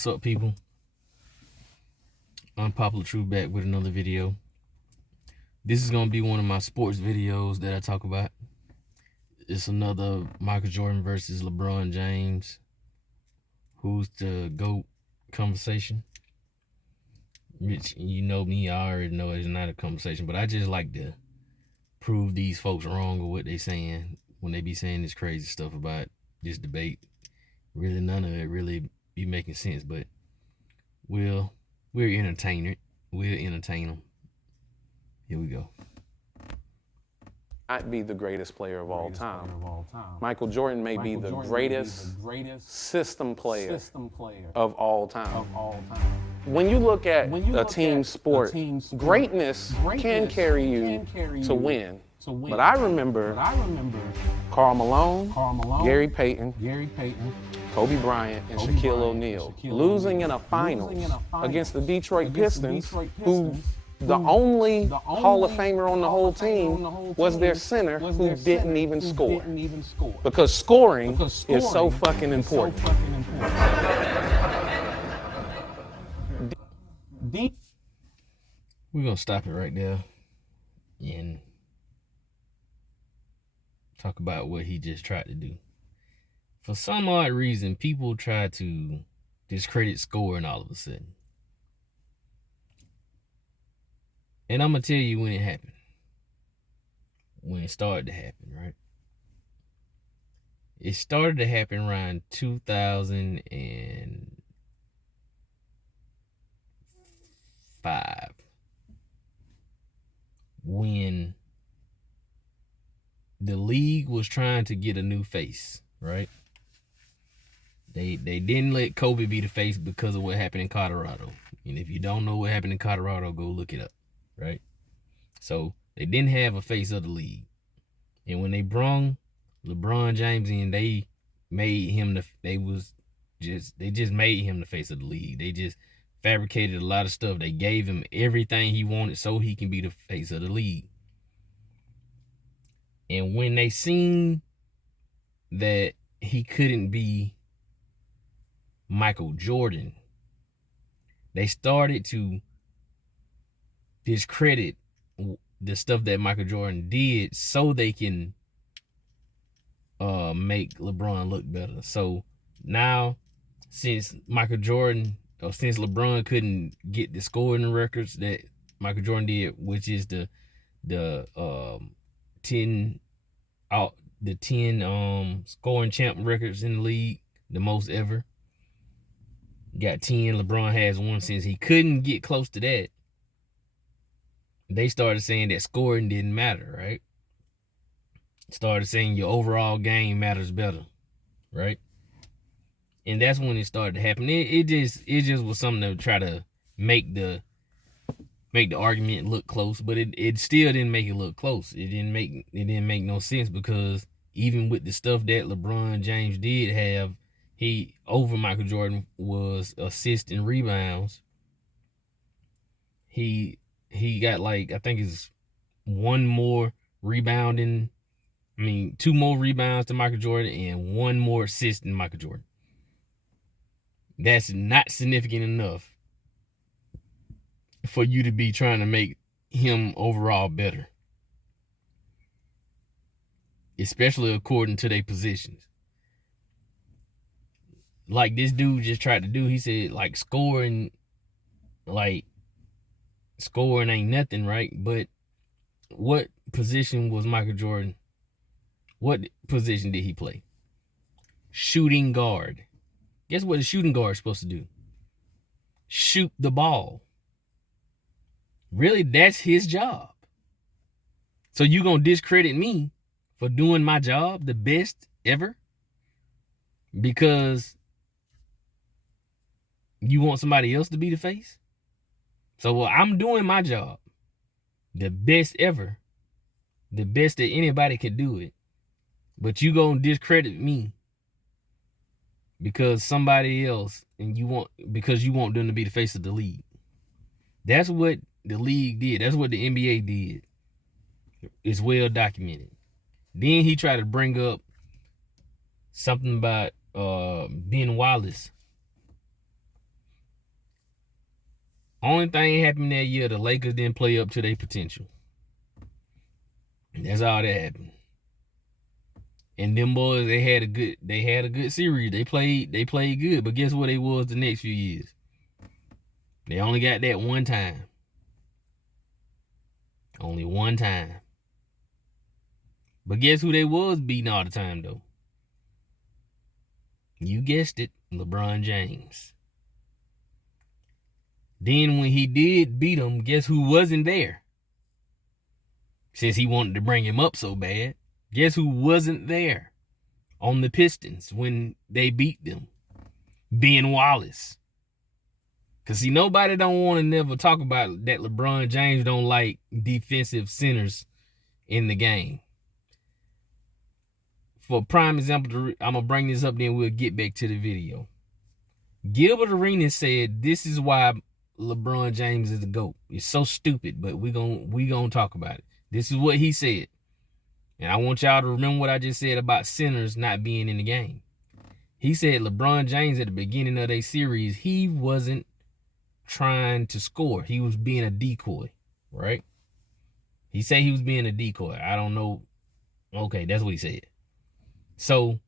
What's up, people? Un-pop-ular Tru back with another video. This is gonna be one of my sports videos that I talk about. It's another Michael Jordan versus LeBron James. Who's the GOAT conversation? Which, you know me, I already know it's not a conversation, but I just like to prove these folks wrong or what they saying when they be saying this crazy stuff about this debate. Really, none of it really be making sense, but we'll entertain it. We'll entertain them. Here we go. Not be the greatest player of all time. Michael Jordan may be the greatest system player of all time. When you look at a team sport, greatness can carry you to win. But I remember Karl Malone, Gary Payton, Kobe Bryant, and Shaquille O'Neal losing in a finals against the Detroit Pistons, who the only Hall of Famer on the whole team was their center, who didn't even score. Because scoring is so fucking important. We're gonna stop it right there and talk about what he just tried to do. For some odd reason, people try to discredit scoring all of a sudden. And I'm going to tell you when it happened. When it started to happen, right? It started to happen around 2005. When the league was trying to get a new face, right? They didn't let Kobe be the face because of what happened in Colorado. And if you don't know what happened in Colorado, go look it up. Right? So they didn't have a face of the league. And when they brung LeBron James in, they made him they just made him the face of the league. They just fabricated a lot of stuff. They gave him everything he wanted so he can be the face of the league. And when they seen that he couldn't be Michael Jordan, they started to discredit the stuff that Michael Jordan did so they can make LeBron look better. So now, since LeBron couldn't get the scoring records that Michael Jordan did, which is the 10 scoring champ records in the league, the most ever. Got 10. LeBron has one. Since he couldn't get close to that, they started saying that scoring didn't matter, right? Started saying your overall game matters better, right? And that's when it started to happen. It just was something to try to make the argument look close, but it still didn't make it look close. It didn't make no sense, because even with the stuff that LeBron James did have, he over Michael Jordan was assists and rebounds. He got, like, I think it's two more rebounds to Michael Jordan and one more assist than Michael Jordan. That's not significant enough for you to be trying to make him overall better, especially according to their positions. Like this dude just tried to do, he said, scoring ain't nothing, right? But what position was Michael Jordan? What position did he play? Shooting guard. Guess what a shooting guard is supposed to do? Shoot the ball. Really, that's his job. So you gonna discredit me for doing my job the best ever because you want somebody else to be the face? So I'm doing my job the best ever, the best that anybody could do it, but you gonna discredit me because somebody else, because you want them to be the face of the league. That's what the league did. That's what the NBA did. It's well documented. Then he tried to bring up something about Ben Wallace Only thing happened that year, the Lakers didn't play up to their potential. That's all that happened. And them boys, they had a good series. They played good, but guess what they was the next few years? They only got that one time. Only one time. But guess who they was beating all the time though? You guessed it, LeBron James. Then when he did beat him, guess who wasn't there? Since he wanted to bring him up so bad, guess who wasn't there on the Pistons when they beat them? Ben Wallace. Because see, nobody don't want to never talk about that LeBron James don't like defensive centers in the game. For prime example, I'm going to bring this up, then we'll get back to the video. Gilbert Arenas said this is why LeBron James is the GOAT. It's so stupid, but we gonna talk about it. This is what he said. And I want y'all to remember what I just said about centers not being in the game. He said LeBron James at the beginning of their series, he wasn't trying to score. He was being a decoy, right? He said he was being a decoy. I don't know. Okay, that's what he said. So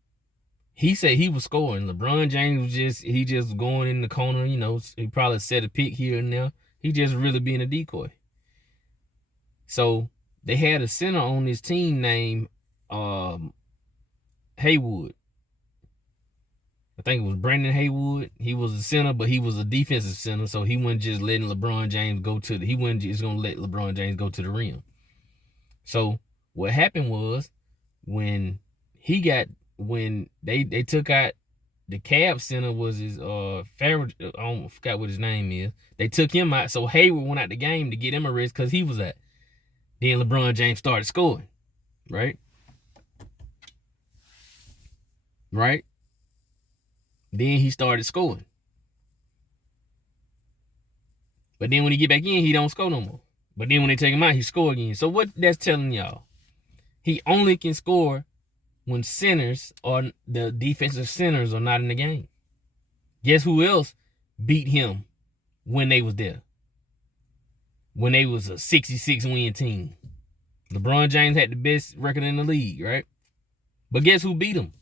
he said he was scoring. LeBron James was just going in the corner, you know, he probably set a pick here and there. He just really being a decoy. So they had a center on this team named Haywood. I think it was Brandon Haywood. He was a center, but he was a defensive center, so he wasn't just letting LeBron James he wasn't just gonna let LeBron James go to the rim. So what happened was when they took out the Cavs center was his Farrell, I forgot what his name is. They took him out, so Hayward went out the game to get him a rest because he was out. Then LeBron James started scoring, right? Right? Then he started scoring. But then when he get back in, he don't score no more. But then when they take him out, he score again. So what that's telling y'all? He only can score when centers or the defensive centers are not in the game. Guess who else beat him when they was there? When they was a 66 win team. LeBron James had the best record in the league, right? But guess who beat him?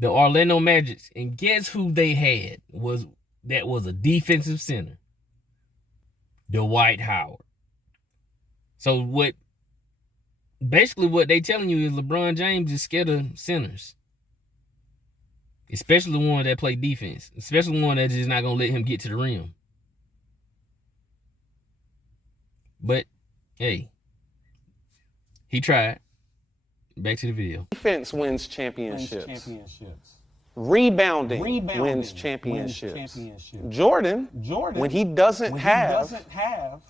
The Orlando Magic. And guess who they had that was a defensive center? Dwight Howard. So basically what they telling you is LeBron James is scared of centers. Especially the one that play defense. Especially the one that's just not going to let him get to the rim. But, hey, he tried. Back to the video. Defense wins championships. Rebounding wins championships. Jordan, when he doesn't have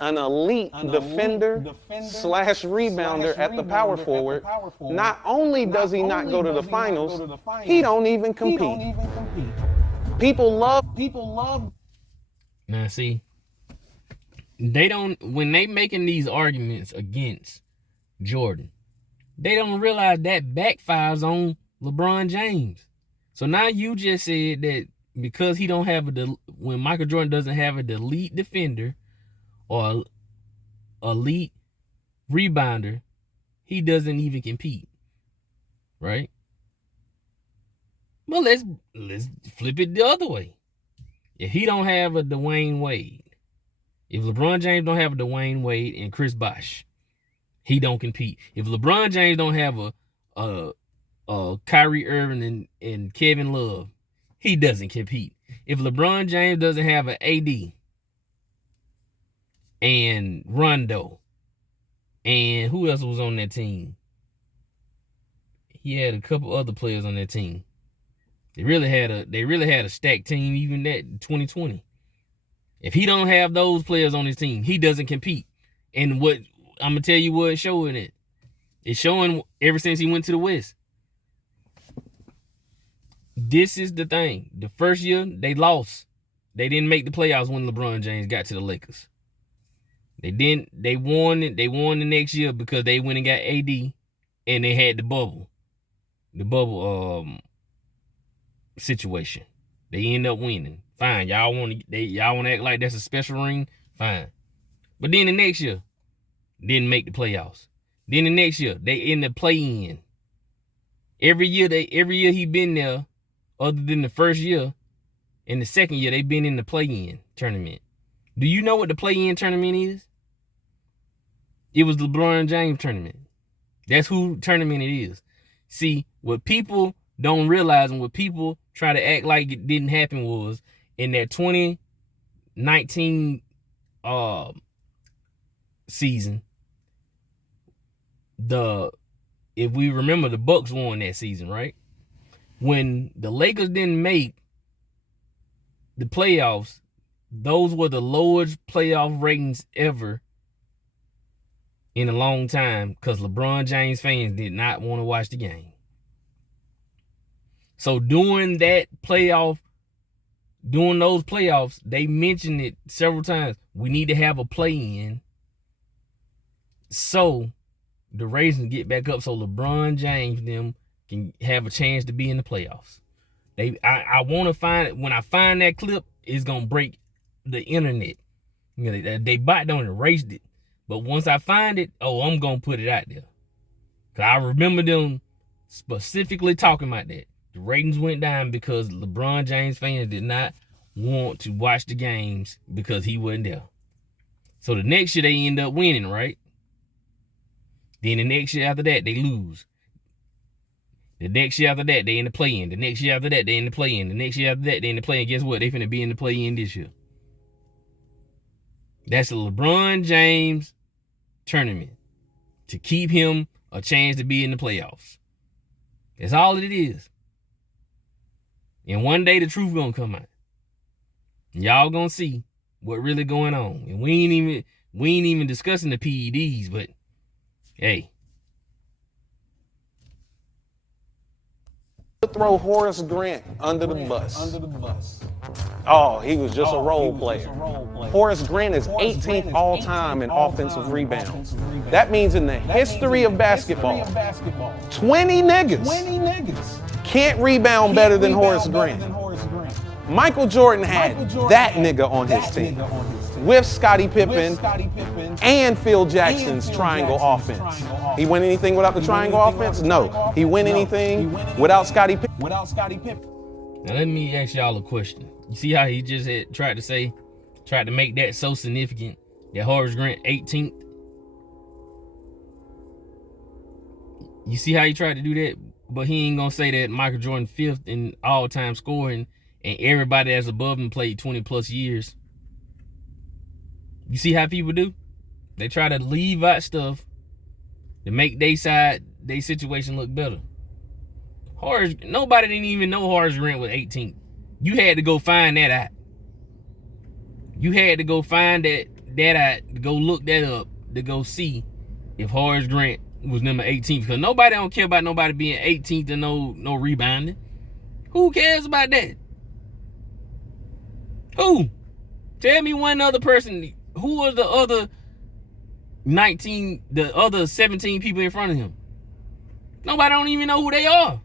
an elite defender slash rebounder at the power forward, not only does he not go to the finals, he don't even compete. People love. Now see, when they making these arguments against Jordan, they don't realize that backfires on LeBron James. So now you just said that because he don't have when Michael Jordan doesn't have an elite defender or elite rebounder, he doesn't even compete, right? Well, let's flip it the other way. If he don't have a Dwayne Wade, if LeBron James don't have a Dwayne Wade and Chris Bosh, he don't compete. If LeBron James don't have a Kyrie Irving and Kevin Love, he doesn't compete. If LeBron James doesn't have an AD and Rondo, and who else was on that team? He had a couple other players on that team. They really had a stacked team, even that 2020. If he don't have those players on his team, he doesn't compete. And what I'm gonna tell you what it's showing it. It's showing ever since he went to the West. This is the thing. The first year they lost. They didn't make the playoffs when LeBron James got to the Lakers. They didn't. They won the next year because they went and got AD, and they had the bubble situation. They end up winning. Fine. Y'all want to act like that's a special ring? Fine. But then the next year, didn't make the playoffs. Then the next year, they in the play-in. Every year he been there, other than the first year, and the second year, they been in the play-in tournament. Do you know what the play-in tournament is? It was the LeBron James tournament. That's who tournament it is. See, what people don't realize and what people try to act like it didn't happen was in that 2019 season, if we remember, the Bucks won that season, right? When the Lakers didn't make the playoffs, those were the lowest playoff ratings ever in a long time because LeBron James fans did not want to watch the game. So during those playoffs, they mentioned it several times. We need to have a play-in so the ratings can get back up so LeBron James them can have a chance to be in the playoffs. I want to find it. When I find that clip, it's going to break the internet. You know, they bought on erased it. But once I find it, I'm going to put it out there. Because I remember them specifically talking about that. The ratings went down because LeBron James fans did not want to watch the games because he wasn't there. So the next year they end up winning, right? Then the next year after that, they lose. The next year after that, they in the play-in. The next year after that, they in the play-in. The next year after that, they in the play-in. Guess what? They finna be in the play-in this year. That's the LeBron James tournament to keep him a chance to be in the playoffs. That's all it is. And one day the truth gonna come out. Y'all gonna see what really going on. And we ain't even discussing the PEDs, but hey. Throw Horace Grant under the bus. Oh, he was just a role player. Horace Grant is 18th all time in offensive rebounds. That means in the history of basketball, 20 niggas can't rebound better than Horace Grant. Michael Jordan had that nigga on his team with Scottie Pippen and Phil Jackson's triangle offense. He win anything without the triangle offense? No. He win anything without Scottie Pippen? Now let me ask y'all a question. You see how he just tried to make that so significant that Horace Grant 18th? You see how he tried to do that? But he ain't gonna say that Michael Jordan 5th in all-time scoring and everybody that's above him played 20 plus years. You see how people do? They try to leave out stuff to make their situation look better. Nobody didn't even know Horace Grant was 18th. You had to go find that out. You had to go find that out, to go look that up, to go see if Horace Grant was number 18th. Because nobody don't care about nobody being 18th and no rebounding. Who cares about that? Who? Tell me one other person. Who was the other 17 people in front of him? Nobody don't even know who they are.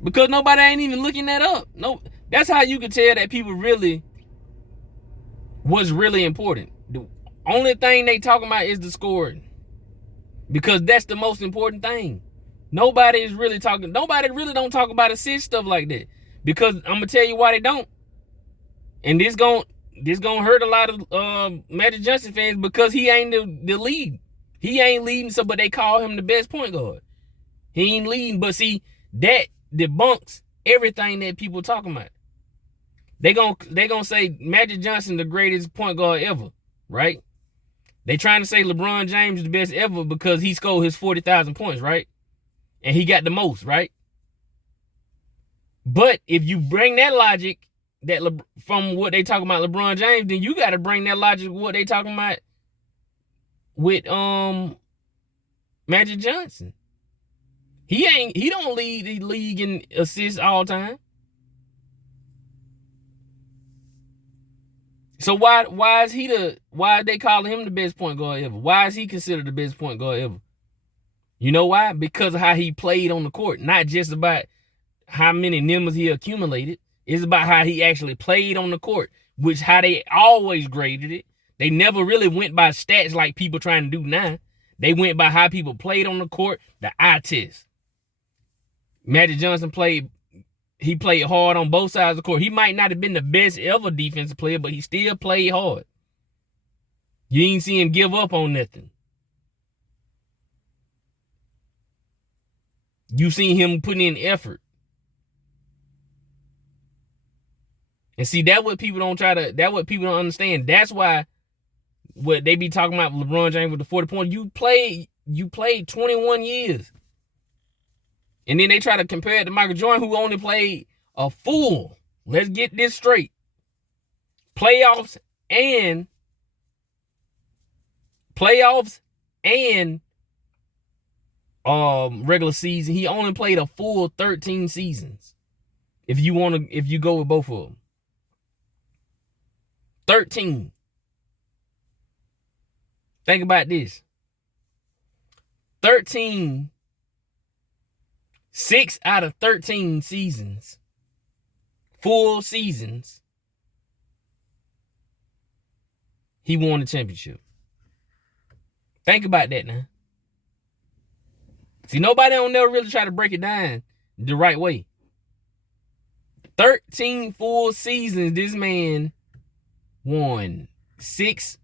Because nobody ain't even looking that up. No, that's how you can tell that people really what's really important. The only thing they talking about is the scoring. Because that's the most important thing. Nobody really don't talk about assist stuff like that. Because I'm gonna tell you why they don't. And this gonna hurt a lot of Magic Johnson fans because he ain't the lead. He ain't leading, but they call him the best point guard. He ain't leading, but see, that debunks everything that people talking about. They gonna say Magic Johnson the greatest point guard ever, right? They trying to say LeBron James is the best ever because he scored his 40,000 points, right? And he got the most, right? But if you bring that logic from what they talking about LeBron James, then you got to bring that logic what they talking about with Magic Johnson. He don't lead the league in assists all time. So why is they calling him the best point guard ever? Why is he considered the best point guard ever? You know why? Because of how he played on the court, not just about how many numbers he accumulated. It's about how he actually played on the court, which how they always graded it. They never really went by stats like people trying to do now. They went by how people played on the court, the eye test. Magic Johnson played hard on both sides of the court. He might not have been the best ever defensive player, but he still played hard. You ain't see him give up on nothing. You seen him putting in effort. And see, that's what people don't understand. That's why what they be talking about LeBron James with the 40 points. You played 21 years. And then they try to compare it to Michael Jordan, who only played a full, let's get this straight, playoffs and regular season. He only played a full 13 seasons. If you go with both of them. 13. Think about this. 13. 6 out of 13 seasons. Full seasons. He won the championship. Think about that now. See, nobody don't never really try to break it down the right way. 13 full seasons, this man won 6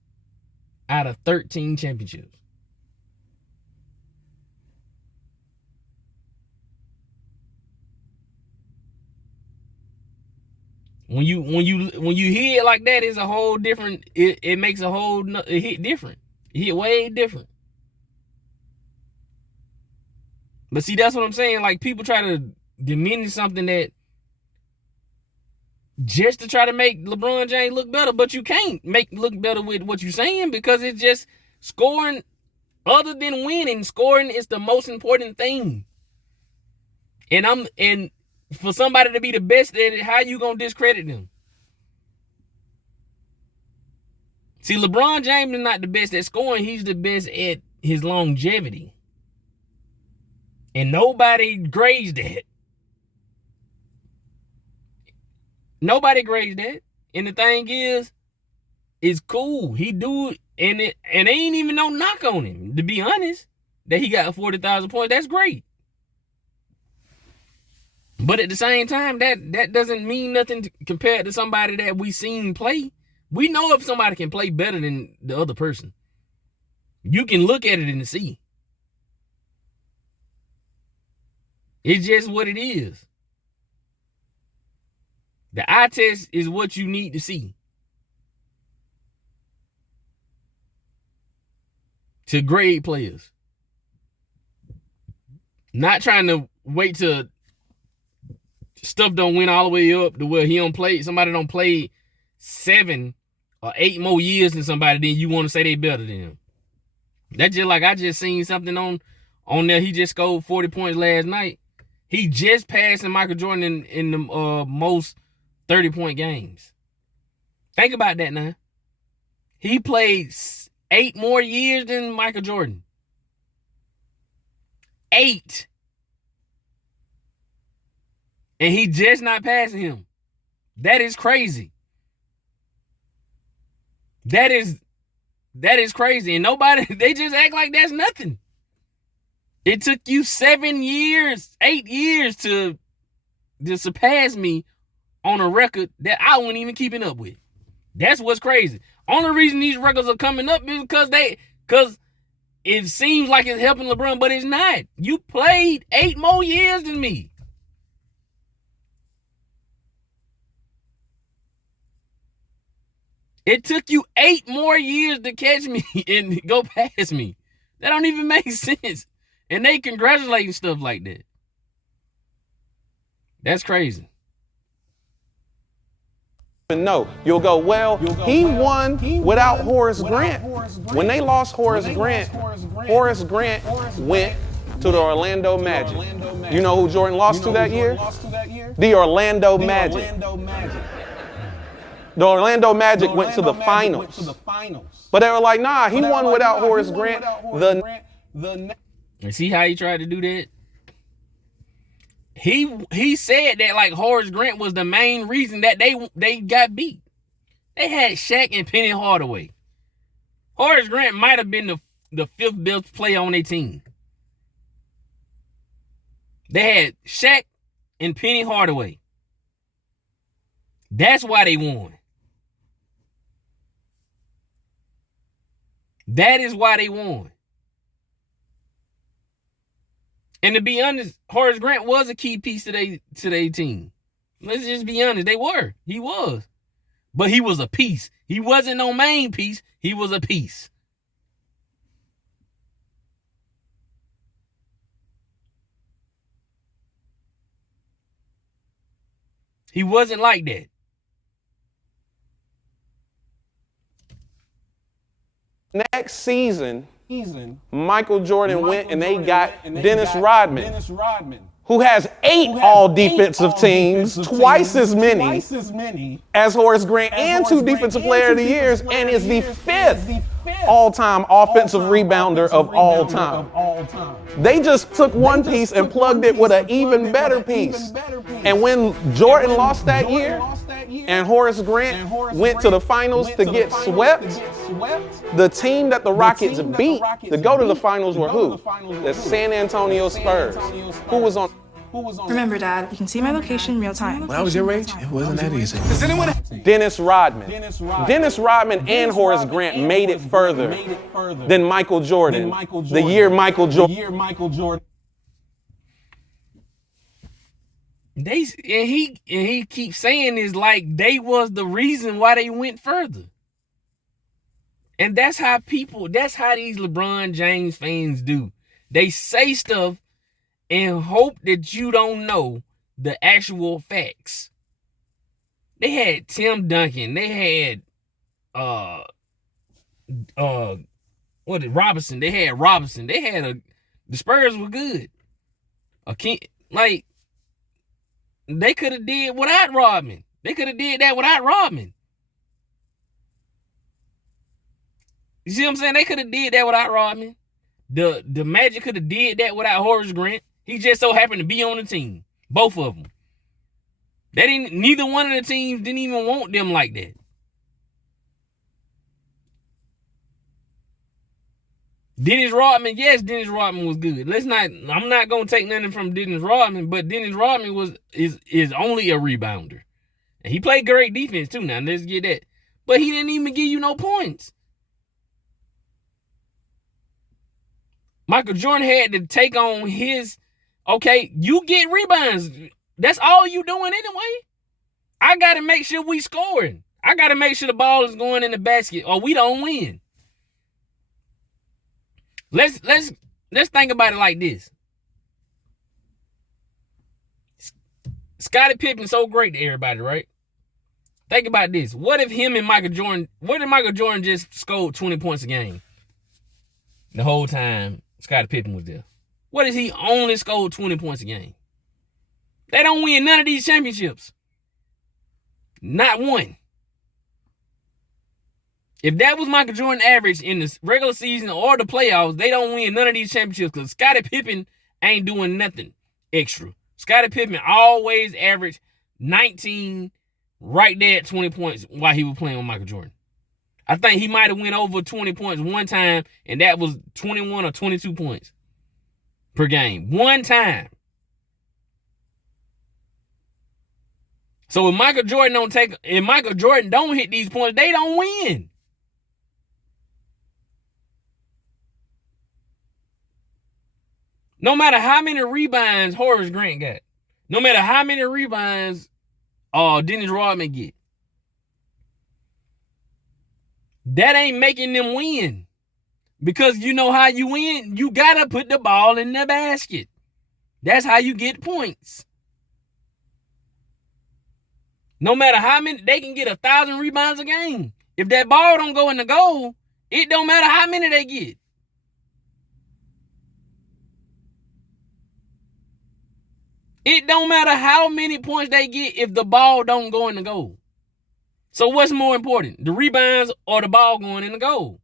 out of 13 championships. When you hear it like that, it's a whole different. It makes it hit different. It hit way different. But see, that's what I'm saying. Like, people try to diminish something that just to try to make LeBron James look better, but you can't make look better with what you're saying, because it's just scoring. Other than winning, scoring is the most important thing. And for somebody to be the best at it, how you gonna discredit them? See, LeBron James is not the best at scoring. He's the best at his longevity. And nobody grades that. Nobody grades that. And the thing is, it's cool. He do it, and they ain't even no knock on him, to be honest. That he got 40,000 points, that's great. But at the same time, that doesn't mean nothing compared to somebody that we seen play. We know if somebody can play better than the other person. You can look at it and see. It's just what it is. The eye test is what you need to see to grade players. Not trying to wait till stuff don't went all the way up to where somebody don't play 7 or 8 more years than somebody, then you want to say they better than him. That's just like I just seen something on there. He just scored 40 points last night. He just passed Michael Jordan in the most 30-point games. Think about that now. He played 8 more years than Michael Jordan. 8. And he just not passing him. That is crazy. That is crazy. And they just act like that's nothing. It took you 7 years, 8 years to surpass me on a record that I wasn't even keeping up with. That's what's crazy. Only reason these records are coming up is because it seems like it's helping LeBron, but it's not. You played 8 more years than me. It took you 8 more years to catch me and go past me. That don't even make sense. And they congratulating stuff like that. That's crazy. No, you'll go, well, he won without Horace Grant. When they lost Horace Grant went to the Orlando Magic. You know who Jordan lost to that year? The Orlando Magic. The Orlando Magic went to the finals. But they were like, nah, he won without Horace Grant. And see how he tried to do that? He said that like Horace Grant was the main reason that they got beat. They had Shaq and Penny Hardaway. Horace Grant might have been the fifth best player on their team. They had Shaq and Penny Hardaway. That's why they won. That is why they won. And to be honest, Horace Grant was a key piece to their team. Let's just be honest. They were. He was. But he was a piece. He wasn't no main piece. He was a piece. He wasn't like that. Next season, Michael Jordan went and they got Dennis Rodman, who has 8 all-defensive teams, twice as many as Horace Grant, and 2 Defensive Player of the Years, and is the 5th all-time offensive rebounder of all time. They just took one piece and plugged it with an even better piece. And when Jordan lost that year and Horace Grant went to the finals to get swept, the team that the Rockets beat to go to the finals were who? The San Antonio Spurs. Who was on? Remember, Dad, you can see my location real time. When I was your age, it wasn't that easy. Dennis Rodman. Dennis Rodman and Horace Grant made it further than Michael Jordan. The year Michael Jordan. He keeps saying is like they was the reason why they went further. And that's how these LeBron James fans do. They say stuff and hope that you don't know the actual facts. They had Tim Duncan. They had Robinson. They had Robinson. They had the Spurs were good. They could have did without Rodman. They could have did that without Rodman. You see what I'm saying? They could have did that without Rodman. The Magic could have did that without Horace Grant. He just so happened to be on the team. Both of them. Neither one of the teams didn't even want them like that. Dennis Rodman, yes, Dennis Rodman was good. I'm not gonna take nothing from Dennis Rodman, but Dennis Rodman is only a rebounder. And he played great defense too. Now let's get that. But he didn't even give you no points. Michael Jordan had to take on his, okay, you get rebounds. That's all you doing anyway. I got to make sure we scoring. I got to make sure the ball is going in the basket or we don't win. Let's think about it like this. Scottie Pippen's so great to everybody, right? Think about this. What if Michael Jordan just scored 20 points a game? The whole time Scottie Pippen was there. What if he only scored 20 points a game? They don't win none of these championships. Not one. If that was Michael Jordan average in the regular season or the playoffs, they don't win none of these championships because Scottie Pippen ain't doing nothing extra. Scottie Pippen always averaged 19 right there at 20 points while he was playing with Michael Jordan. I think he might have went over 20 points one time, and that was 21 or 22 points per game. One time. So if Michael Jordan don't hit these points, they don't win. No matter how many rebounds Horace Grant got, no matter how many rebounds Dennis Rodman get, that ain't making them win. Because you know how you win? You gotta put the ball in the basket. That's how you get points. No matter how many, they can get 1,000 rebounds a game. If that ball don't go in the goal, it don't matter how many they get. It don't matter how many points they get if the ball don't go in the goal. So what's more important, the rebounds or the ball going in the goal?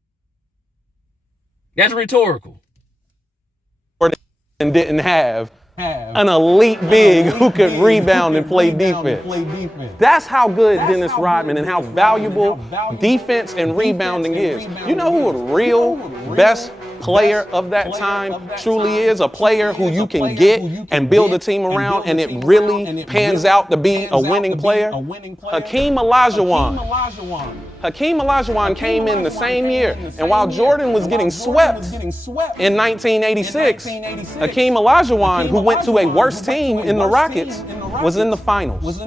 That's rhetorical. And didn't have an elite big who could rebound and play defense. That's how good Dennis Rodman and how valuable defense and rebounding is. You know who a real best player of that time truly is? A player who you can get and build a team around and it really pans out to be a winning player? Hakeem Olajuwon. Hakeem Olajuwon came in the same year, and while Jordan was getting swept in 1986, Hakeem Olajuwon, who went to a worse team in the Rockets, was in the finals.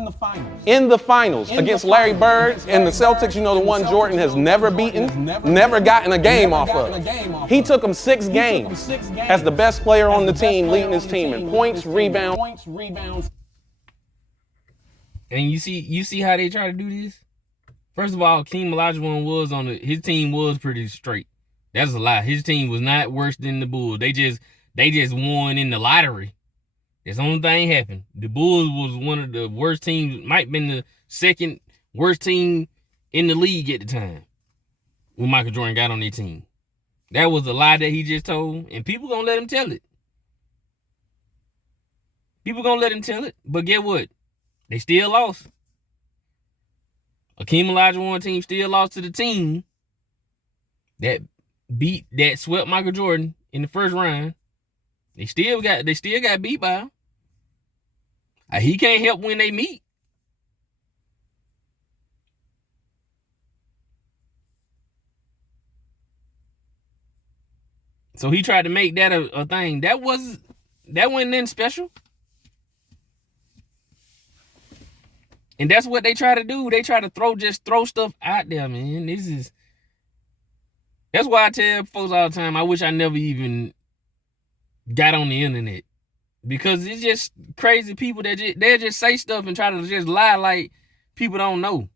In the finals against Larry Bird and the Celtics, you know, the one Jordan has never beaten, never gotten a game off of. He took him 6 games as the best player on the team, leading his team in points, rebounds. And you see how they try to do this? First of all, Hakeem Olajuwon was his team was pretty straight. That's a lie. His team was not worse than the Bulls. They just won in the lottery. That's the only thing happened. The Bulls was one of the worst teams, might have been the second worst team in the league at the time when Michael Jordan got on their team. That was a lie that he just told, and people gonna let him tell it. People gonna let him tell it, but get what? They still lost. Hakeem Olajuwon team still lost to the team that swept Michael Jordan in the first round. They still got beat by him. He can't help when they meet. So he tried to make that a thing. That wasn't nothing special. And that's what they try to do. They try to throw stuff out there, man. That's why I tell folks all the time, I wish I never even got on the internet. Because it's just crazy people that they just say stuff and try to just lie like people don't know.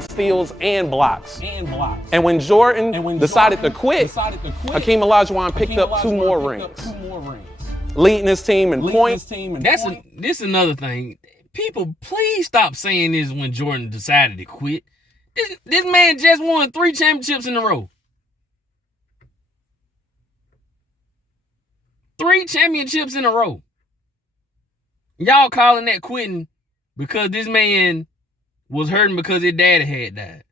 Steals and blocks. And when Jordan decided to quit, Hakeem Olajuwon picked up 2 more rings. Leading his team in points. This another thing. People, please stop saying this when Jordan decided to quit. This man just won 3 championships in a row. 3 championships in a row. Y'all calling that quitting because this man was hurting because his daddy had died.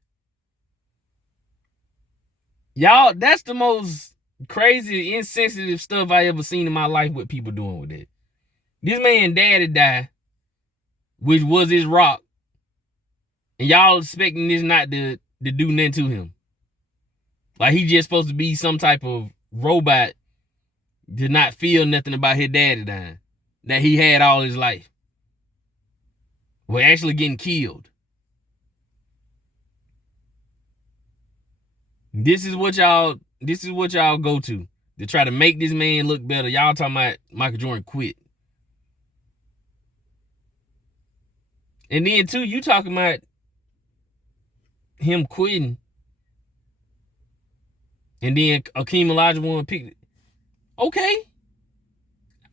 Y'all, that's the most crazy, insensitive stuff I ever seen in my life with people doing with it. This man daddy died, which was his rock. And y'all expecting this not to do nothing to him. Like he just supposed to be some type of robot to not feel nothing about his daddy dying. That he had all his life. We're actually getting killed. This is what y'all go to try to make this man look better. Y'all talking about Michael Jordan quit. And then too, you talking about him quitting. And then Hakeem Olajuwon picked it. Okay.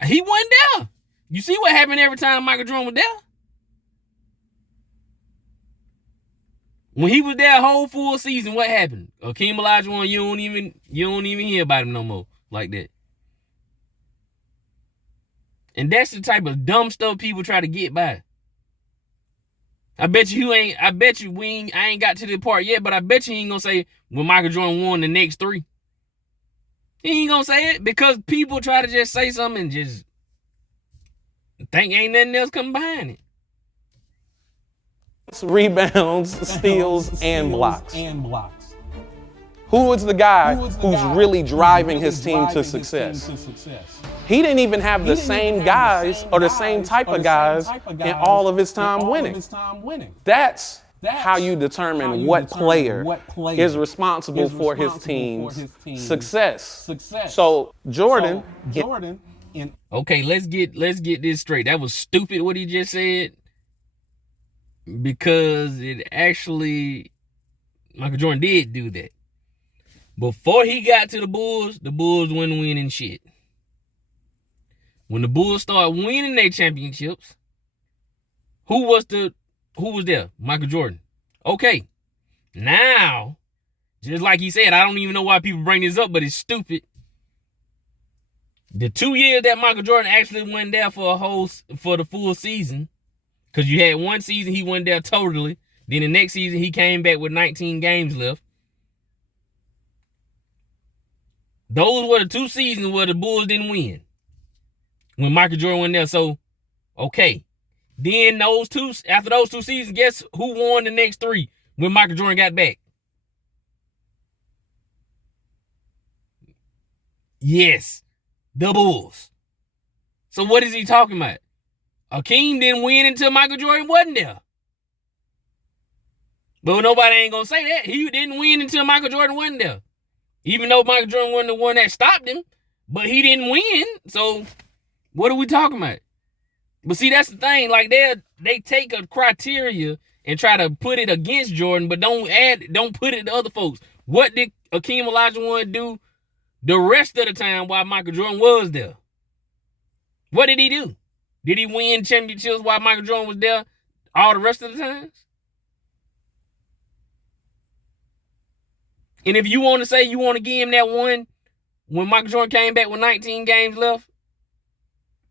He wasn't there. You see what happened every time Michael Jordan was there? When he was there a whole full season, what happened? Hakeem Olajuwon, you don't even hear about him no more like that. And that's the type of dumb stuff people try to get by. I ain't got to the part yet, but I bet you he ain't gonna say when Michael Jordan won the next 3. He ain't gonna say it because people try to just say something and just think ain't nothing else coming behind it. Rebounds, steals, and blocks. Who is the guy who's really driving his team to success? He didn't even have the same guys or the same type of guys in all of his time winning. That's how you determine what player is responsible for his team's success. So Jordan. Okay, let's get this straight. That was stupid what he just said. Because it actually, Michael Jordan did do that. Before he got to the Bulls wasn't winning shit. When the Bulls started winning their championships, who was there? Michael Jordan. Okay. Now, just like he said, I don't even know why people bring this up, but it's stupid. The 2 years that Michael Jordan actually went there for the full season, because you had one season he went there totally. Then the next season he came back with 19 games left. Those were the 2 seasons where the Bulls didn't win when Michael Jordan went there. So, okay. Then after those 2 seasons, guess who won the next 3 when Michael Jordan got back? Yes, the Bulls. So what is he talking about? Akeem didn't win until Michael Jordan wasn't there. But nobody ain't gonna say that. He didn't win until Michael Jordan wasn't there. Even though Michael Jordan wasn't the one that stopped him, but he didn't win. So what are we talking about? But see, that's the thing. Like they take a criteria and try to put it against Jordan, but don't put it to other folks. What did Akeem Olajuwon do the rest of the time while Michael Jordan was there? What did he do? Did he win championships while Michael Jordan was there all the rest of the times? And if you want to say you want to give him that one when Michael Jordan came back with 19 games left,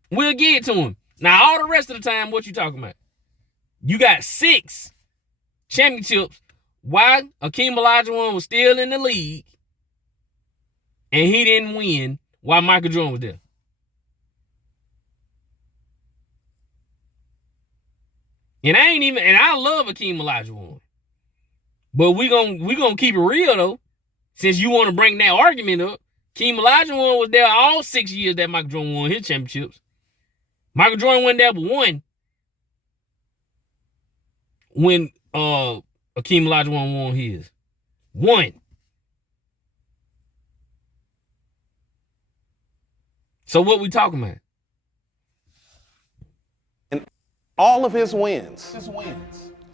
we'll give it to him. Now, all the rest of the time, what you talking about? You got 6 championships while Akeem Olajuwon was still in the league, and he didn't win while Michael Jordan was there. And I love Akeem Olajuwon. But we gonna keep it real though. Since you want to bring that argument up, Akeem Olajuwon was there all 6 years that Michael Jordan won his championships. Michael Jordan went there but one when Akeem Olajuwon won his. One. So what we talking about? And all of his wins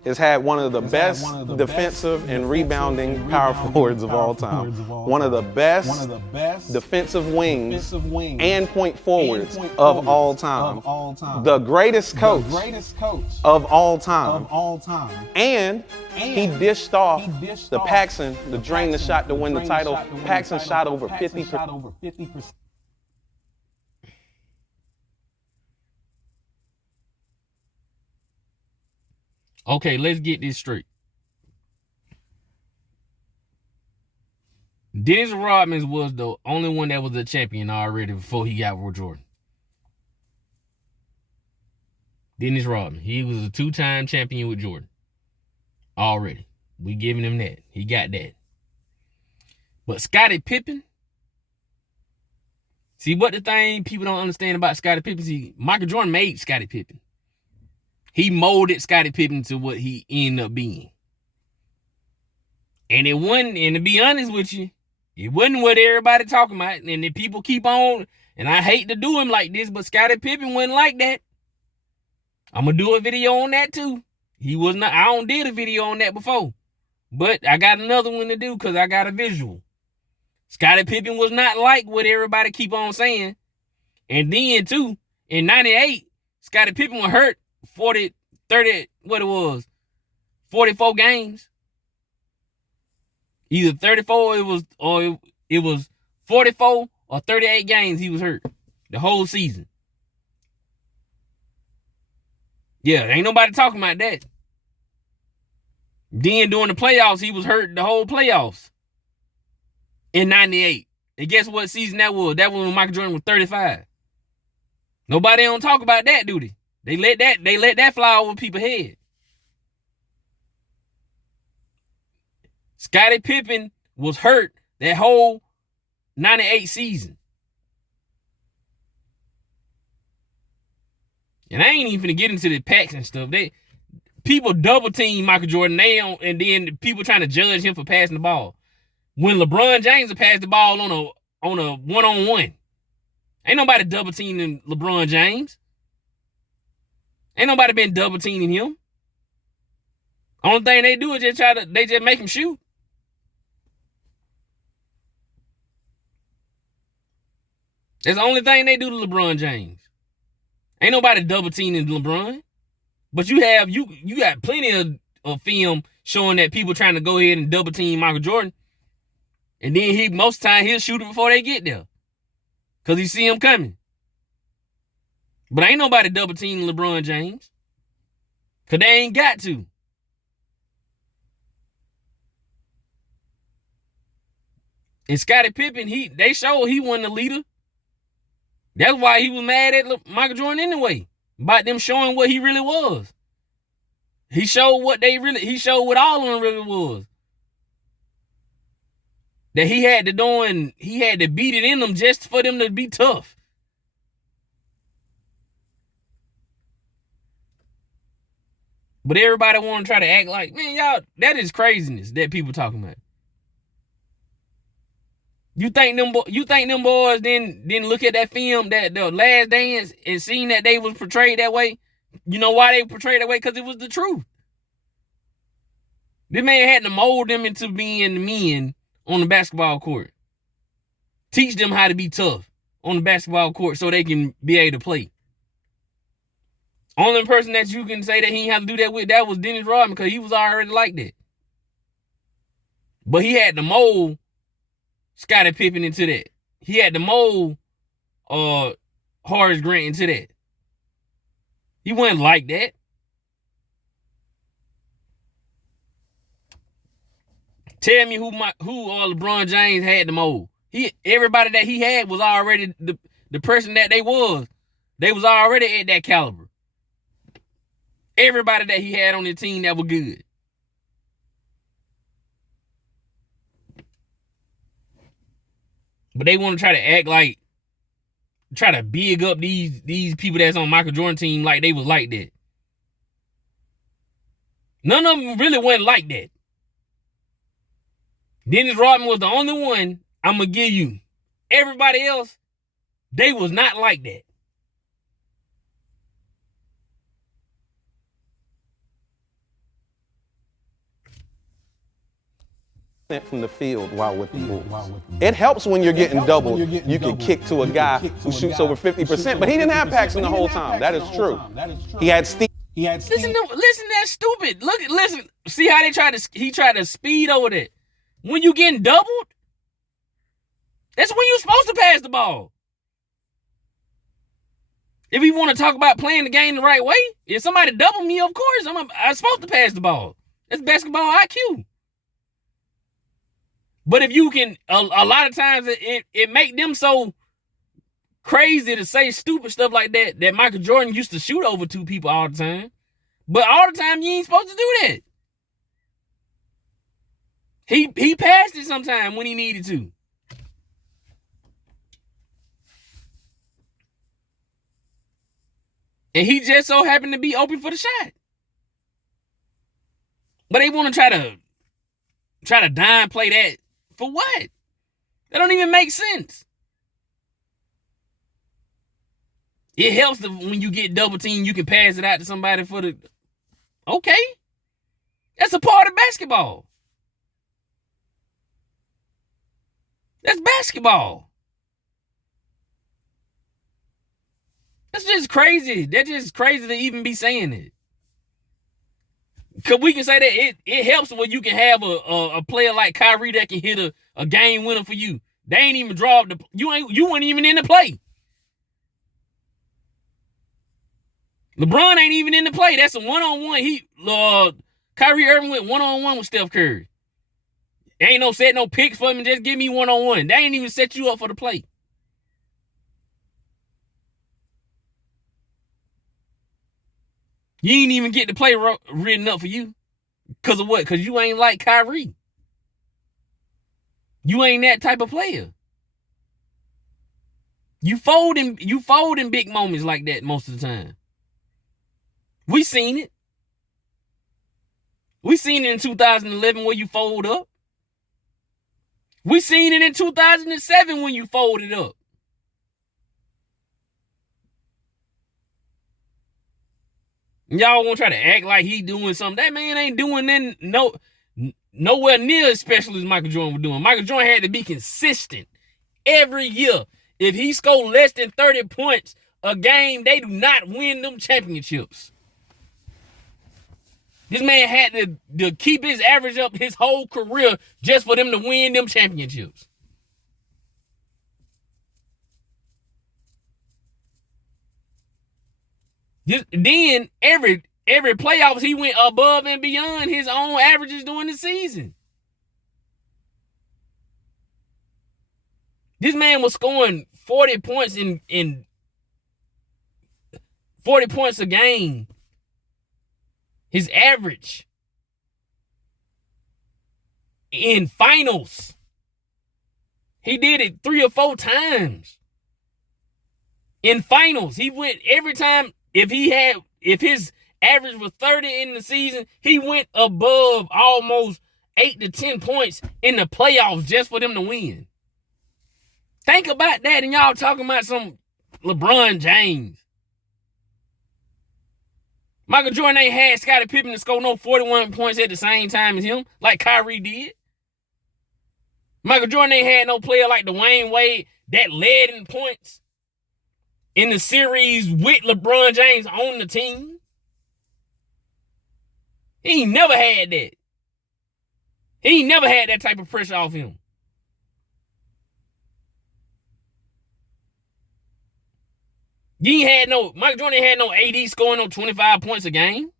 has had one of the best defensive and rebounding power forwards of all time. One of the best defensive wings and point forwards of all time. The greatest coach of all time. And he dished off the Paxson to drain the shot to win the title. Paxson shot over 50%. Okay, let's get this straight. Dennis Rodman was the only one that was a champion already before he got with Jordan. Dennis Rodman. He was a 2-time champion with Jordan. Already. We giving him that. He got that. But Scottie Pippen, see what the thing people don't understand about Scottie Pippen, see, Michael Jordan made Scottie Pippen. He molded Scottie Pippen to what he ended up being. And it wasn't, and to be honest with you, it wasn't what everybody talking about. And the people keep on, and I hate to do him like this, but Scottie Pippen wasn't like that. I'm going to do a video on that too. He was not, I don't did a video on that before. But I got another one to do because I got a visual. Scottie Pippen was not like what everybody keep on saying. And then too, in 98, Scottie Pippen was hurt 44 games. Either 34 it was 44 or 38 games he was hurt the whole season. Yeah, ain't nobody talking about that. Then during the playoffs, he was hurt the whole playoffs in 98. And guess what season that was? That was when Michael Jordan was 35. Nobody don't talk about that, do they? They let that fly over people's head. Scottie Pippen was hurt that whole 98 season. And I ain't even finna get into the packs and stuff. People double team Michael Jordan, and then people trying to judge him for passing the ball. When LeBron James passed the ball on a one-on-one. Ain't nobody double teaming LeBron James. Ain't nobody been double teaming him. Only thing they do is just make him shoot. That's the only thing they do to LeBron James. Ain't nobody double teaming LeBron. But you got plenty of film showing that people trying to go ahead and double team Michael Jordan. And then most of the time he'll shoot it before they get there. Because he see him coming. But ain't nobody double teaming LeBron James. Because they ain't got to. And Scottie Pippen, they showed he wasn't a leader. That's why he was mad at Michael Jordan anyway. About them showing what he really was. He showed what all of them really was. That he had to beat it in them just for them to be tough. But everybody want to try to act like, man, y'all, that is craziness that people talking about. You think them boys didn't look at that film, that the Last Dance, and seen that they was portrayed that way? You know why they portrayed that way? Because it was the truth. This man had to mold them into being men on the basketball court. Teach them how to be tough on the basketball court so they can be able to play. Only person that you can say that he didn't have to do that with, that was Dennis Rodman, because he was already like that. But he had to mold Scottie Pippen into that. He had to mold Horace Grant into that. He wasn't like that. Tell me who LeBron James had the mold. Everybody that he had was already the person that they was. They was already at that caliber. Everybody that he had on the team that was good. But they want to try to act like, try to big up these people that's on Michael Jordan team like they was like that. None of them really wasn't like that. Dennis Rodman was the only one I'm going to give you. Everybody else, they was not like that. From the field while with the Bulls. It helps when you're getting doubled. You can kick to a guy who shoots over 50%, but he didn't have Paxson the whole time. That is true. He had Steve. Listen to that stupid. Listen. See how he tried to speed over that. When you getting doubled, that's when you're supposed to pass the ball. If you want to talk about playing the game the right way, if somebody double me, of course, I'm supposed to pass the ball. That's basketball IQ. But if you can, a lot of times it make them so crazy to say stupid stuff like that Michael Jordan used to shoot over two people all the time. But all the time, you ain't supposed to do that. He passed it sometime when he needed to. And he just so happened to be open for the shot. But they want to try to downplay that. For what? That don't even make sense. It helps when you get double teamed, you can pass it out to somebody for the... Okay. That's a part of basketball. That's basketball. That's just crazy. That's just crazy to even be saying it. Because we can say that it helps when you can have a player like Kyrie that can hit a game winner for you. They ain't even draw up you weren't even in the play. LeBron ain't even in the play. That's a one-on-one. Kyrie Irving went one-on-one with Steph Curry. Ain't no set no picks for him. Just give me one-on-one. They ain't even set you up for the play. You ain't even get the play written up for you. Because of what? Because you ain't like Kyrie. You ain't that type of player. You fold in big moments like that most of the time. We seen it. We seen it in 2011 where you fold up. We seen it in 2007 when you folded up. Y'all want to try to act like he doing something. That man ain't doing nothing nowhere near as special as Michael Jordan was doing. Michael Jordan had to be consistent every year. If he scored less than 30 points a game, they do not win them championships. This man had to keep his average up his whole career just for them to win them championships. Then every playoffs he went above and beyond his own averages during the season. This man was scoring 40 points in 40 points a game. His average in finals. He did it 3 or 4 times. In finals, he went every time. If his average was 30 in the season, he went above almost 8 to 10 points in the playoffs just for them to win. Think about that, and y'all talking about some LeBron James. Michael Jordan ain't had Scottie Pippen to score no 41 points at the same time as him, like Kyrie did. Michael Jordan ain't had no player like Dwayne Wade that led in points in the series with LeBron James on the team. He ain't never had that. He ain't never had that type of pressure off him. Michael Jordan ain't had no AD scoring no 25 points a game.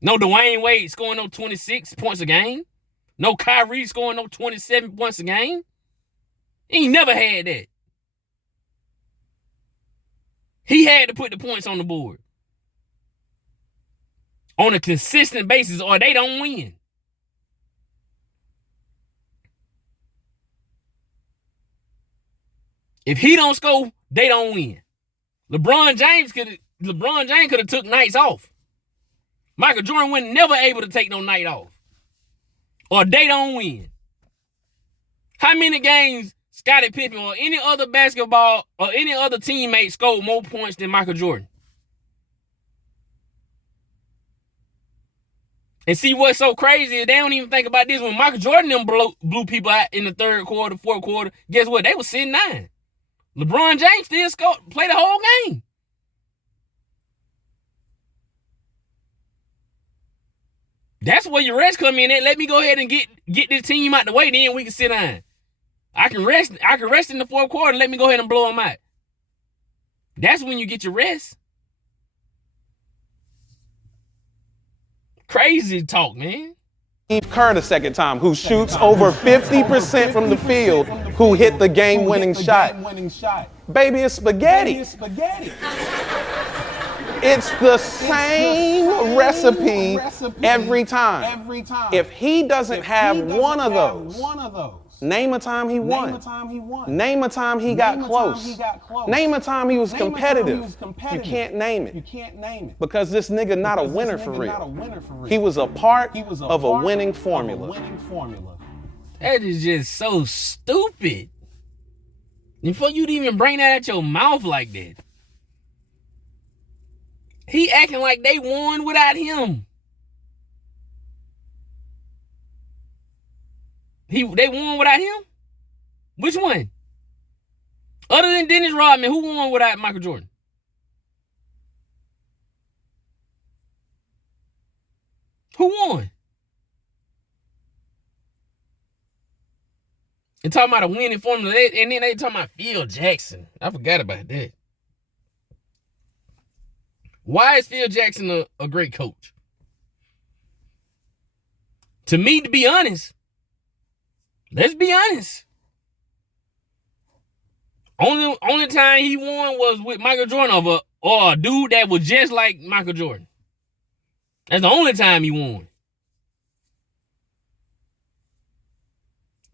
No Dwayne Wade scoring no 26 points a game. No Kyrie scoring no 27 points a game. He ain't never had that. He had to put the points on the board on a consistent basis or they don't win. If he don't score, they don't win. LeBron James could have took nights off. Michael Jordan was never able to take no night off. Or they don't win. How many games Scottie Pippen or any other basketball or any other teammate scored more points than Michael Jordan? And see what's so crazy is they don't even think about this. When Michael Jordan them blew people out in the third quarter, fourth quarter, guess what? They was sitting 9. LeBron James still play the whole game. That's where your rest come in at. Let me go ahead and get this team out the way, then we can sit down. I can rest in the fourth quarter and let me go ahead and blow them out. That's when you get your rest. Crazy talk, man. Steve Kerr the second time, who shoots over 50% from the field, who hit the game-winning shot. Baby, it's spaghetti. It's the same recipe every time. If he doesn't have one of those, name a time he won. Name a time he got close. Name a time he was competitive. You can't name it. Because this nigga not a winner for real. He was a part of a winning formula. That is just so stupid. Before you'd even bring that out your mouth like that. He acting like they won without him. They won without him? Which one? Other than Dennis Rodman, who won without Michael Jordan? Who won? And talking about a winning formula, and then they talking about Phil Jackson. I forgot about that. Why is Phil Jackson a great coach? To me, to be honest, let's be honest. Only time he won was with Michael Jordan or a dude that was just like Michael Jordan. That's the only time he won.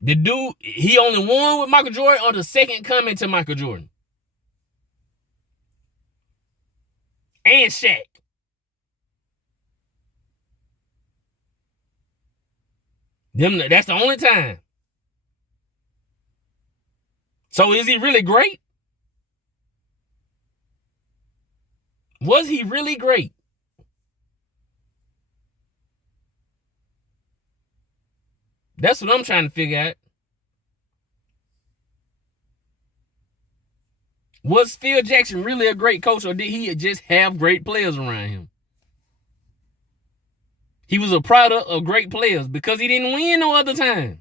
The dude, he only won with Michael Jordan or the second coming to Michael Jordan. And Shaq. That's the only time. So is he really great? Was he really great? That's what I'm trying to figure out. Was Phil Jackson really a great coach, or did he just have great players around him? He was a product of great players because he didn't win no other time.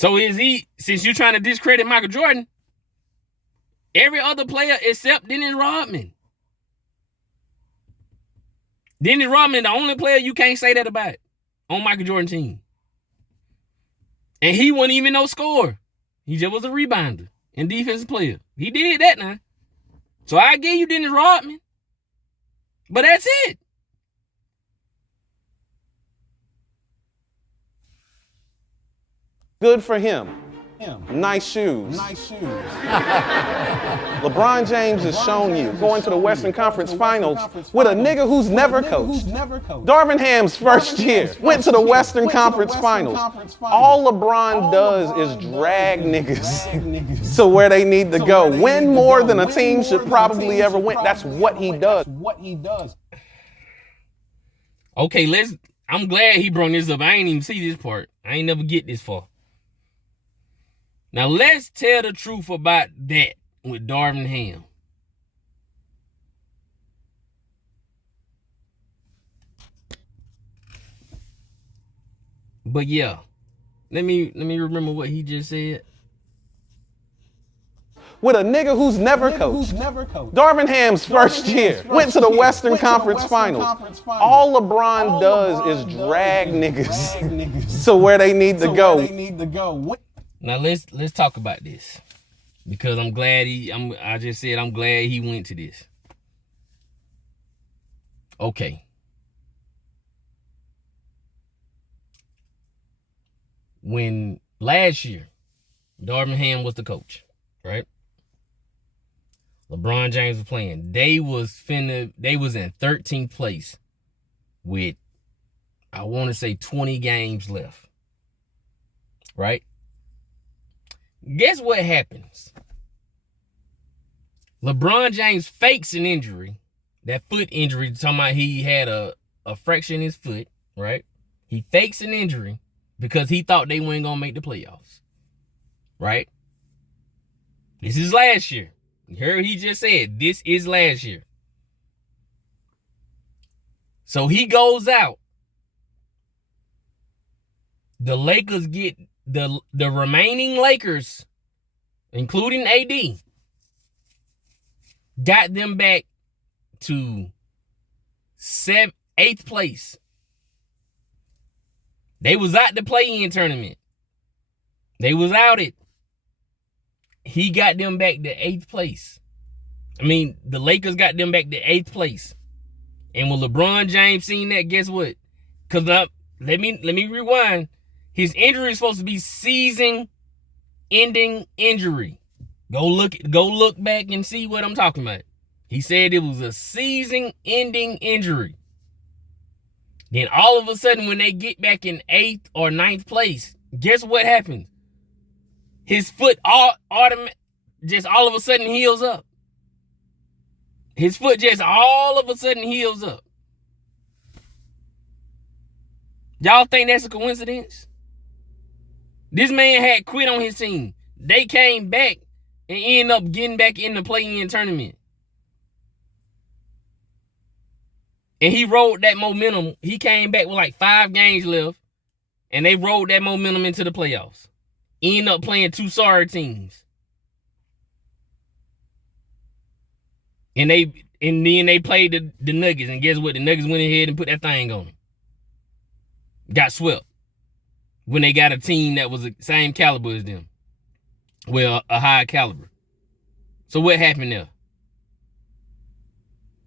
So is he, since you're trying to discredit Michael Jordan, every other player except Dennis Rodman. Dennis Rodman, the only player you can't say that about on Michael Jordan team. And he wasn't even no scorer. He just was a rebounder and defensive player. He did that now. So I give you Dennis Rodman. But that's it. Good for him. Nice shoes. LeBron James has shown you going to the Western Conference Finals with a nigga who's never coached. Darvin Ham's first year went to the Western Conference Finals. All LeBron does is drag niggas to where they need to go. Win more than a team should probably ever win. That's what he does. Okay, I'm glad he brought this up. I ain't even see this part. I ain't never get this far. Now let's tell the truth about that with Darvin Ham. But yeah, let me remember what he just said. With a nigga who's never coached. Darvin Ham's first year went to the Western Conference Finals. All LeBron does is drag niggas to where they need to go. Now let's talk about this, because I'm glad I'm glad he went to this. Okay. When last year Darvin Ham was the coach, right? LeBron James was playing. They was in 13th place with, I want to say, 20 games left. Right? Guess what happens? LeBron James fakes an injury. That foot injury, talking about he had a fracture in his foot, right? He fakes an injury because he thought they weren't going to make the playoffs. Right? This is last year. You heard he just said, this is last year. So he goes out. The Lakers get the remaining Lakers, including AD, got them back to 8th place. They was out the play-in tournament. They was out it. He got them back to 8th place. I mean, the Lakers got them back to 8th place. And when LeBron James seen that, guess what? Because let me rewind. His injury is supposed to be season-ending injury. Go look back and see what I'm talking about. He said it was a season-ending injury. Then all of a sudden, when they get back in 8th or 9th place, guess what happens? His foot just all of a sudden heals up. His foot just all of a sudden heals up. Y'all think that's a coincidence? This man had quit on his team. They came back and ended up getting back in the play-in tournament. And he rode that momentum. He came back with like 5 games left. And they rode that momentum into the playoffs. Ended up playing 2 sorry teams. And then they played the Nuggets. And guess what? The Nuggets went ahead and put that thing on them. Got swept. When they got a team that was the same caliber as them. Well, a high caliber. So what happened there?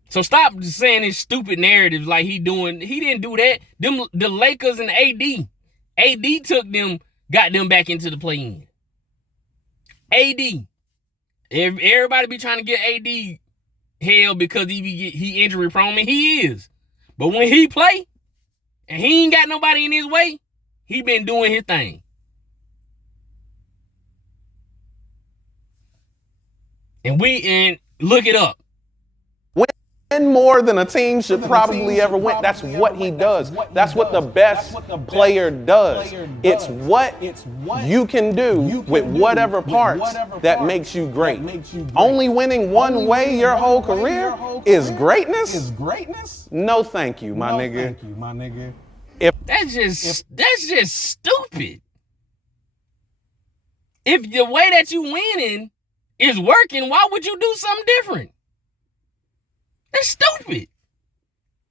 So stop saying this stupid narrative like he didn't do that. The Lakers and AD. AD got them back into the play-in. AD. Everybody be trying to get AD hell because he injury prone, and he is. But when he play, and he ain't got nobody in his way, he been doing his thing. And look it up. Win more than a team should probably ever win. That's what he does. That's what the best player does. It's what you can do with whatever parts that makes you great. Only winning one way your whole career is greatness? No, thank you, my nigga. That's just stupid. If the way that you winning is working, why would you do something different? That's stupid.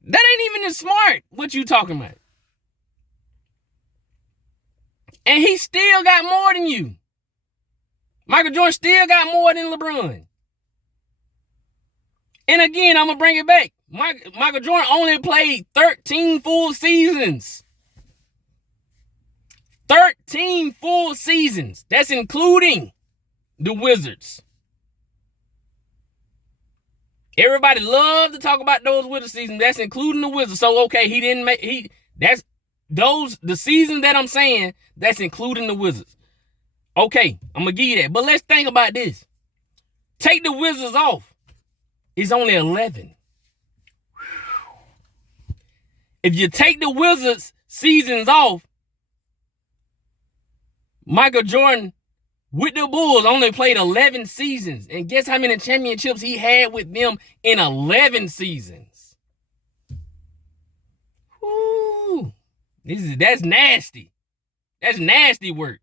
That ain't even as smart what you talking about. And he still got more than you. Michael Jordan still got more than LeBron. And again, I'm going to bring it back. Michael Jordan only played 13 full seasons. 13 full seasons. That's including the Wizards. Everybody loves to talk about those Wizards seasons. That's including the Wizards. So, okay, he didn't make... the seasons that I'm saying, that's including the Wizards. Okay, I'm going to give you that. But let's think about this. Take the Wizards off. It's only 11. If you take the Wizards seasons off, Michael Jordan with the Bulls only played 11 seasons. And guess how many championships he had with them in 11 seasons? Woo. That's nasty. That's nasty work.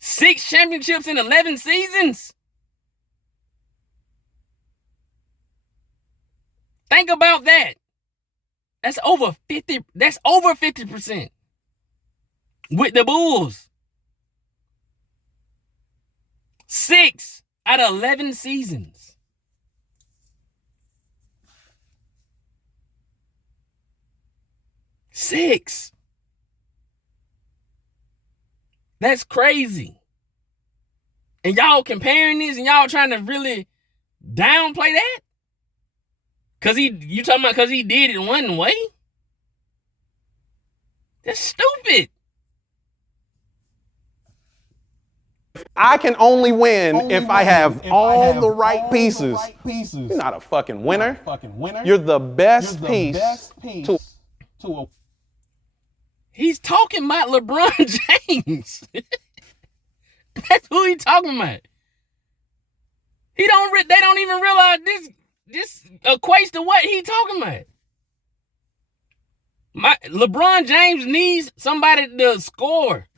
6 championships in 11 seasons? Think about that. That's over 50. That's over 50% with the Bulls. 6 out of 11 seasons. Six. That's crazy. And y'all comparing this and y'all trying to really downplay that? You talking about because he did it one way? That's stupid. I can only win if I have all the right pieces. You're not a fucking winner. You're the best piece to a... He's talking about LeBron James. That's who he's talking about. They don't even realize this equates to what he talking about. LeBron James needs somebody to score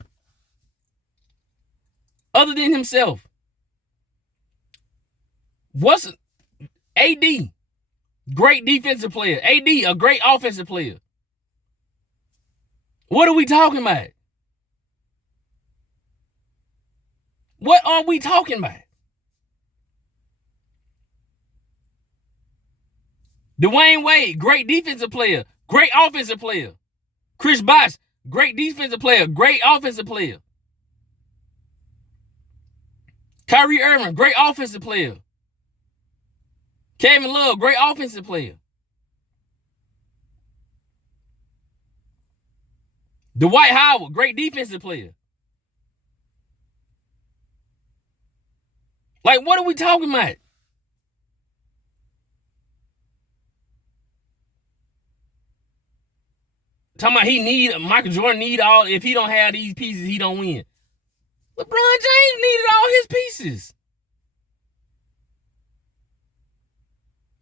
other than himself. What's AD? Great defensive player. AD, a great offensive player. What are we talking about? What are we talking about? Dwayne Wade, great defensive player, great offensive player. Chris Bosh, great defensive player, great offensive player. Kyrie Irving, great offensive player. Kevin Love, great offensive player. Dwight Howard, great defensive player. Like, what are we talking about? Talking about Michael Jordan need all, if he don't have these pieces, he don't win. LeBron James needed all his pieces.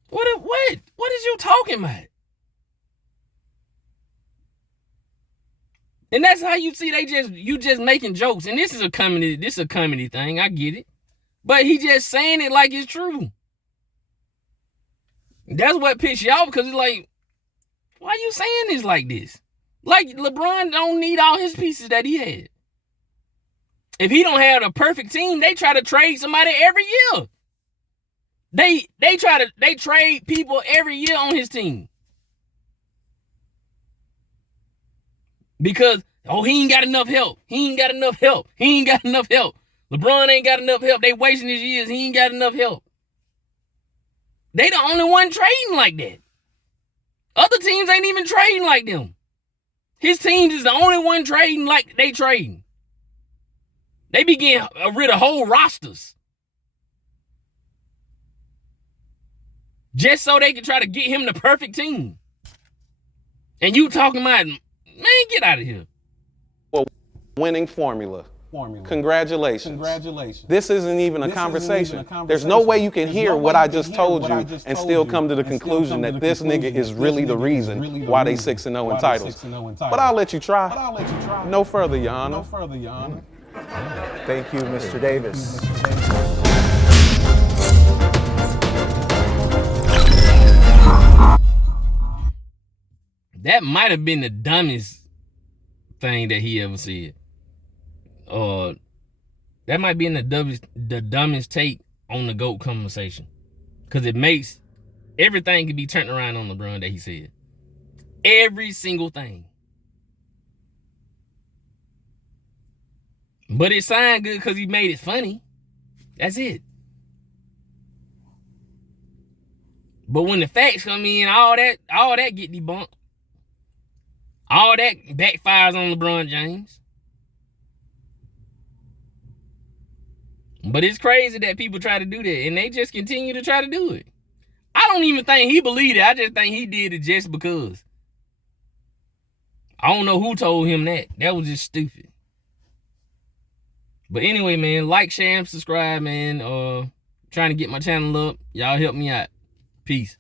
What is you talking about? And that's how you see you just making jokes. And this is a comedy thing. I get it. But he just saying it like it's true. That's what pissed you off, because it's like, why are you saying this like this? Like LeBron don't need all his pieces that he had. If he don't have a perfect team, they try to trade somebody every year. They trade people every year on his team. Because, he ain't got enough help. He ain't got enough help. He ain't got enough help. LeBron ain't got enough help. They wasting his years. He ain't got enough help. They the only one trading like that. Other teams ain't even trading like them. His team is the only one trading like they trading. They be getting rid of whole rosters. Just so they can try to get him the perfect team. And you talking about, man, get out of here. Well, winning formula. Congratulations. This isn't even a conversation. There's no way you can hear what I just told you and still come to the conclusion that this nigga is really the reason why they 6-0 in titles. But I'll let you try. No further, Your Honor. Thank you, Mr. Davis. That might have been the dumbest thing that he ever said. That might be the dumbest take on the GOAT conversation. Because it makes everything can be turned around on LeBron that he said. Every single thing. But it sounded good because he made it funny. That's it. But when the facts come in, all that get debunked. All that backfires on LeBron James. But it's crazy that people try to do that, and they just continue to try to do it. I don't even think he believed it. I just think he did it just because. I don't know who told him that. That was just stupid. But anyway, man, like, share, and subscribe, man. Trying to get my channel up. Y'all help me out. Peace.